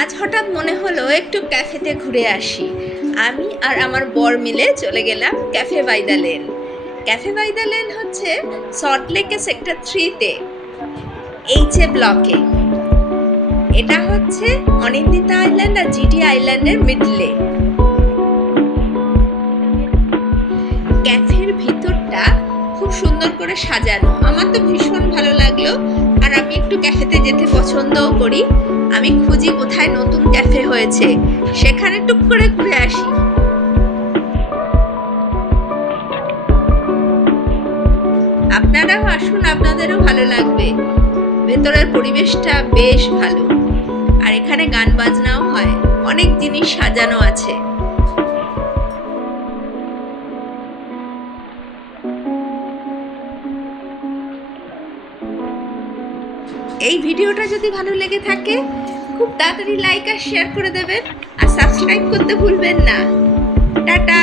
আজ হঠাৎ মনে হলো একটু ক্যাফেতে ঘুরে আসি। আমি আর আমার বর মিলে চলে গেলাম cafe by the lane. Cafe by the lane হচ্ছে সল্টলেকের সেক্টর 3-তে, এইচএ ব্লকে। এটা হচ্ছে অনিন্দিতা আইল্যান্ড আর জিটি আইল্যান্ডের মিডলে। ক্যাফের ভিতরটা খুব সুন্দর করে সাজানো, আমার তো ভীষণ ভালো লাগলো। আর আমি একটু ক্যাফেতে যেতে পছন্দও করি। আমি খুঁজি কোথায় নতুন ক্যাফে হয়েছে, সেখানে টুক করে ঘুরে আসি। আপনারাও আসুন, আপনাদেরও ভালো লাগবে। ভেতরের পরিবেশটা বেশ ভালো, আর এখানে গান বাজনাও হয়, অনেক জিনিস সাজানো আছে। এই ভিডিওটা যদি ভালো লেগে থাকে খুব তাড়াতাড়ি লাইক আর শেয়ার করে দেবেন, আর সাবস্ক্রাইব করতে ভুলবেন না। টাটা।